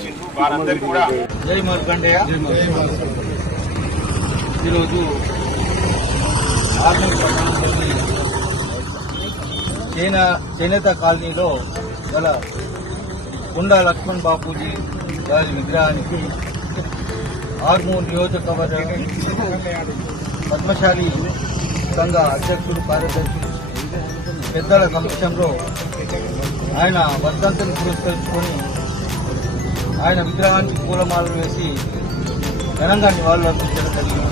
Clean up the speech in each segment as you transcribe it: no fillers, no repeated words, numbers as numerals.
ఇచ్చిండ్రు. వారందరికీ కూడా జై మార్కండేయ. ఈరోజు ఆర్మూర్ పట్టణంలోని చేనేత కాలనీలో గల కొండా లక్ష్మణ్ బాపూజీ గారి విగ్రహానికి ఆర్మూర్ నియోజకవర్గ పద్మశాలి సంఘ అధ్యక్షుడు కార్యదర్శి పెద్దల సమక్షంలో ఆయన వర్ధంతిని పురస్కరించుకొని ఆయన విగ్రహానికి పూలమాలలు వేసి ఘనంగా నివాళులు అర్పించడం జరిగింది.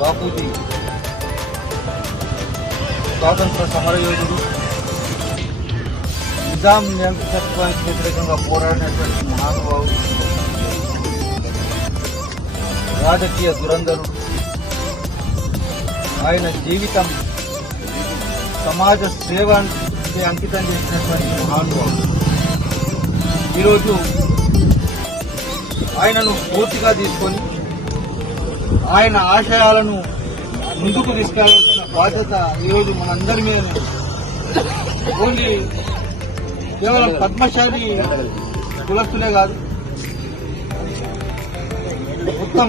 బాపూజీ స్వాతంత్ర సమరయోధుడు, నిజాం నియంత్రణానికి వ్యతిరేకంగా పోరాడినటువంటి మహానుభావుడు, రాజకీయ దురంధరుడు. ఆయన జీవితం సమాజ సేవకి అంకితం చేసినటువంటి మహానుభావుడు. ఈరోజు ఆయనను పూర్తిగా తీసుకొని ఆయన ఆశయాలను ముందుకు తీసుకెళ్లాల్సిన బాధ్యత ఈరోజు మనందరి మీద. ఓన్లీ కేవలం పద్మశాలి కులస్తులే కాదు, మొత్తం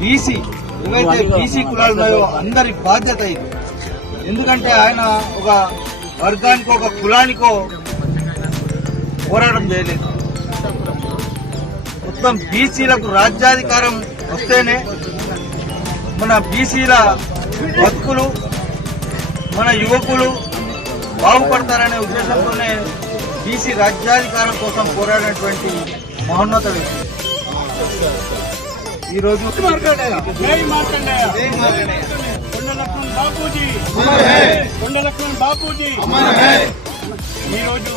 బీసీ ఏవైతే బీసీ కులాలు ఉన్నాయో అందరి బాధ్యత ఇది. ఎందుకంటే ఆయన ఒక వర్గానికో ఒక కులానికో పోరాటం చేయలేదు. మొత్తం బీసీలకు రాజ్యాధికారం వస్తేనే మన బీసీల బతుకులు, మన యువకులు బాగుపడతారనే ఉద్దేశంతోనే బీసీ రాజ్యాధికారం కోసం పోరాడినటువంటి మహోన్నత వ్యక్తి. ఈరోజు కొండ లక్ష్మణ్ బాపూజీ ఈరోజు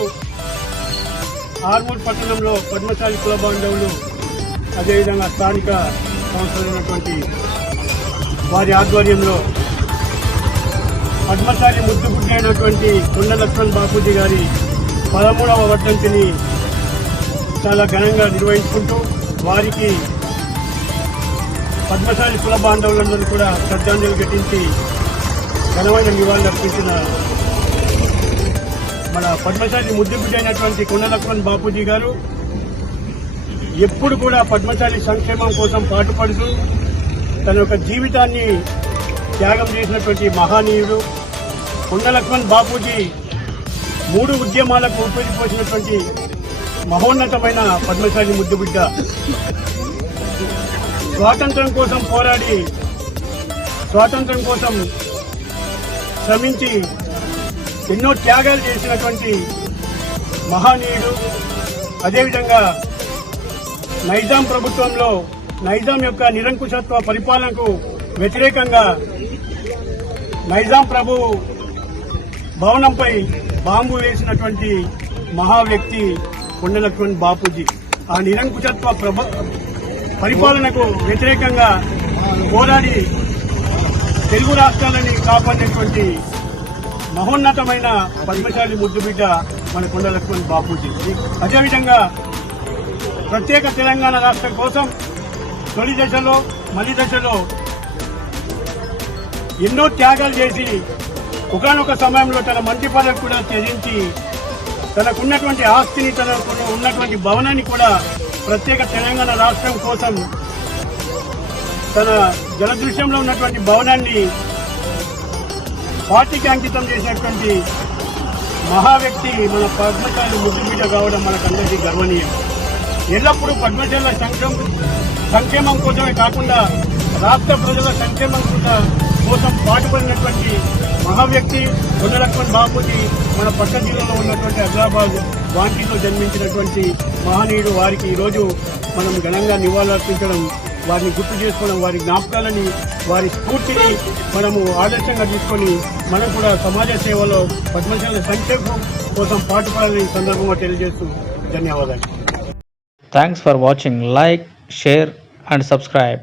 ఆర్మూర్ పట్టణంలో పద్మశాలి కుల బాంధవులు, అదేవిధంగా స్థానిక సంస్థలు ఉన్నటువంటి వారి ఆధ్వర్యంలో పద్మశాలి ముద్దుగుడ్డి అయినటువంటి కొండ లక్ష్మణ్ బాపూజీ గారి 13వ వర్ధంతిని చాలా ఘనంగా నిర్వహించుకుంటూ వారికి పద్మశాలి కుల బాంధవులందరూ కూడా శ్రద్ధాంజలి ఘటించి ఘనమైన నివాళులు అర్పించిన మన పద్మశాలి ముద్దుగుడ్డి అయినటువంటి కొండ లక్ష్మణ్ బాపూజీ గారు ఎప్పుడు కూడా పద్మశాలి సంక్షేమం కోసం పాటుపడుతూ తన యొక్క జీవితాన్ని త్యాగం చేసినటువంటి మహానీయుడు. కొండ లక్ష్మణ్ బాపూజీ 3 ఉద్యమాలకు ఊపిరిపోసినటువంటి మహోన్నతమైన పద్మశాలి ముద్దుబిడ్డ. స్వాతంత్ర్యం కోసం పోరాడి, స్వాతంత్ర్యం కోసం శ్రమించి ఎన్నో త్యాగాలు చేసినటువంటి మహానీయుడు. అదేవిధంగా నైజాం ప్రభుత్వంలో నైజాం యొక్క నిరంకుశత్వ పరిపాలనకు వ్యతిరేకంగా నైజాం ప్రభు భవనంపై బాంబు వేసినటువంటి మహా వ్యక్తి కొండ లక్ష్మణ్ బాపూజీ. ఆ నిరంకుశత్వ పరిపాలనకు వ్యతిరేకంగా పోరాడి తెలుగు రాష్ట్రాలని కాపాడినటువంటి మహోన్నతమైన పద్మశాలి ముద్దుబిడ్డ మన కొండ లక్ష్మణ్ బాపూజీ. అదేవిధంగా ప్రత్యేక తెలంగాణ రాష్ట్రం కోసం తొలి దశలో మలి దశలో ఎన్నో త్యాగాలు చేసి ఒకానొక సమయంలో తన మంత్రి పదవి కూడా త్యజించి తనకున్నటువంటి ఆస్తిని, తనకు ఉన్నటువంటి భవనాన్ని కూడా ప్రత్యేక తెలంగాణ రాష్ట్రం కోసం తన జలదృశ్యంలో ఉన్నటువంటి భవనాన్ని పార్టీకి అంకితం చేసినటువంటి మహా వ్యక్తి మన పద్మశాలి ముద్దుబిడ్డ కావడం మనకందరికీ గర్వనీయం. ఎల్లప్పుడూ పద్మశాల సంక్షేమం కోసమే కాకుండా రాష్ట్ర ప్రజల సంక్షేమం కోసం పాటుపడినటువంటి మహా వ్యక్తి కొండ లక్ష్మణ్ బాపూజీ. మన పక్క జిల్లాలో ఉన్నటువంటి హైదరాబాద్ వాంటీలో జన్మించినటువంటి మహనీయుడు. వారికి ఈరోజు మనం ఘనంగా నివాళులర్పించడం, వారిని గుర్తు చేసుకోవడం, వారి జ్ఞాపకాలని, వారి స్ఫూర్తిని మనము ఆదర్శంగా తీసుకొని మనం కూడా సమాజ సేవలో పద్మశాల సంక్షేమం కోసం పాటుపడాలని సందర్భంగా తెలియజేస్తూ ధన్యవాదాలు. Thanks for watching. Like, share and subscribe.